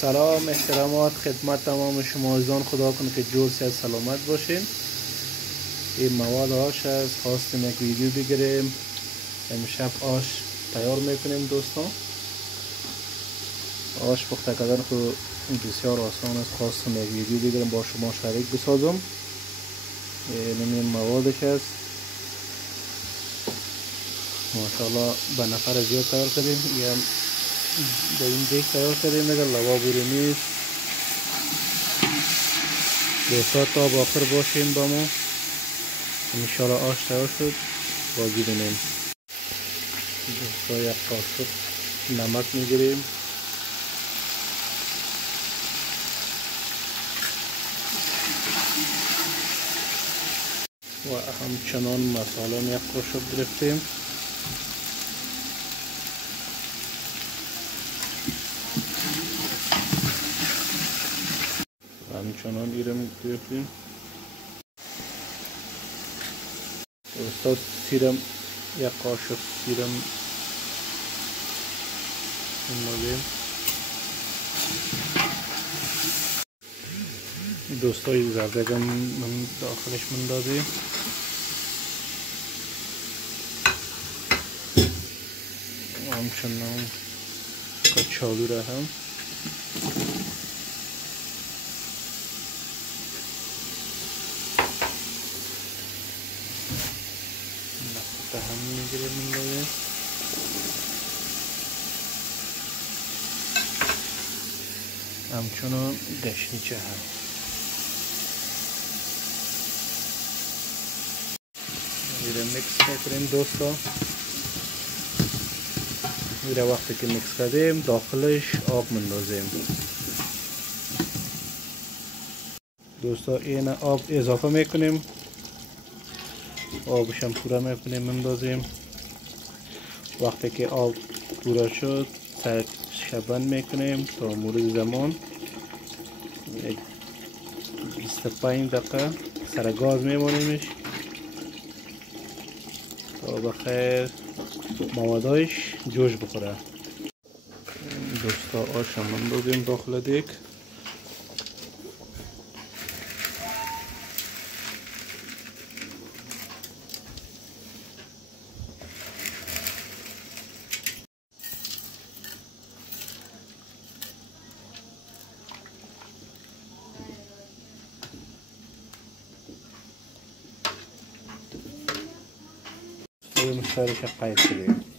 سلام احترامات خدمت تمام شما عزیزان، خدا کنه که جور صحت سلامت باشین. این مواد آش است، خواستیم یک ویدیو بگیریم. امشب آش تیار میکنیم دوستان. آش پخته کردن خود بسیار آسان است، خواستم یک ویدیو بگیریم با شما شریک بسازم. این موادش است، ماشاءالله به نفر زیاد تیار کردیم. یا به این دیگ تیار کردیم، اگر لوابوری نیست دوستا تا با آخر باشین با ما. انشاءالله آش تیار شد، بازی بینیم. دوستا یک قاشق نمک میگیریم، و همچنان مساله یک قاشق گرفتیم. همچنان ایرم گرفتیم. دوستا سیرم یک قاشق سیرم اندازیم. دوستا یک زردگم من داخلش مندازیم. همچنان کچالو را هم نفت هم میگیریم مندازیم. همچنان دشنیچه هم میره میکس میکنیم دوستا. میره وقتی که میکس کردیم داخلش آب مندازیم. دوستا این آب اضافه میکنیم، آبش هم پورا میکنیم مندازیم. وقتی که آب پورا شد شبن میکنیم تا مورد زمان 25 دقیقه سر گاز میمونیمش تا بخیر موادایش جوش بخوره. دوستا آش هم مندازیم داخل دیگ. سرش قید کنیم.